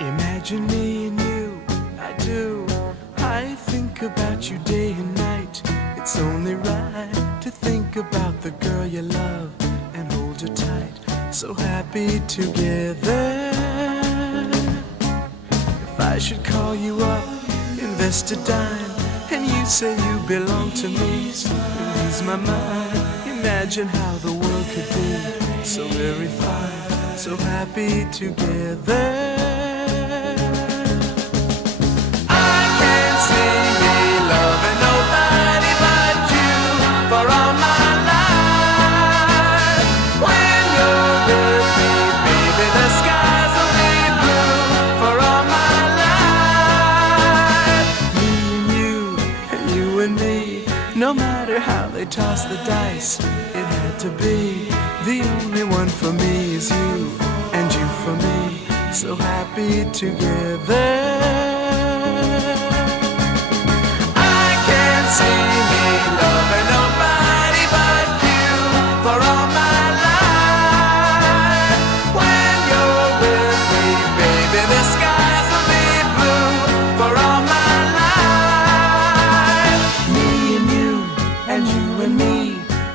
Imagine me and you, I do. I think about you day and night. It's only right to think about the girl you love and hold her tight. So happy together. If I should call you up, invest a dime, and you say you belong to me, ease my mind. Imagine how the world could be so very fine, so happy together. No matter how they toss the dice, it had to be. The only one for me is you, and you for me, so happy together. I can't see me loving nobody but you for all my life. When you're with me, baby, the skies will be blue for all my life. Me and you, and you and me,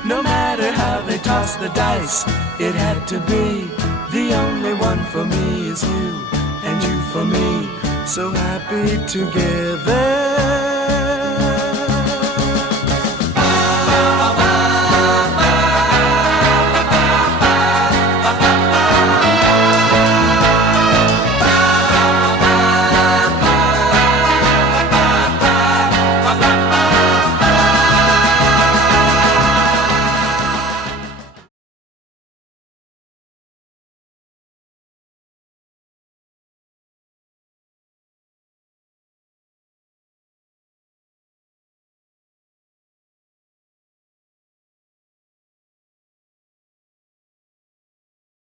no matter how they toss the dice, it had to be. The only one for me is you, and you for me, so happy together.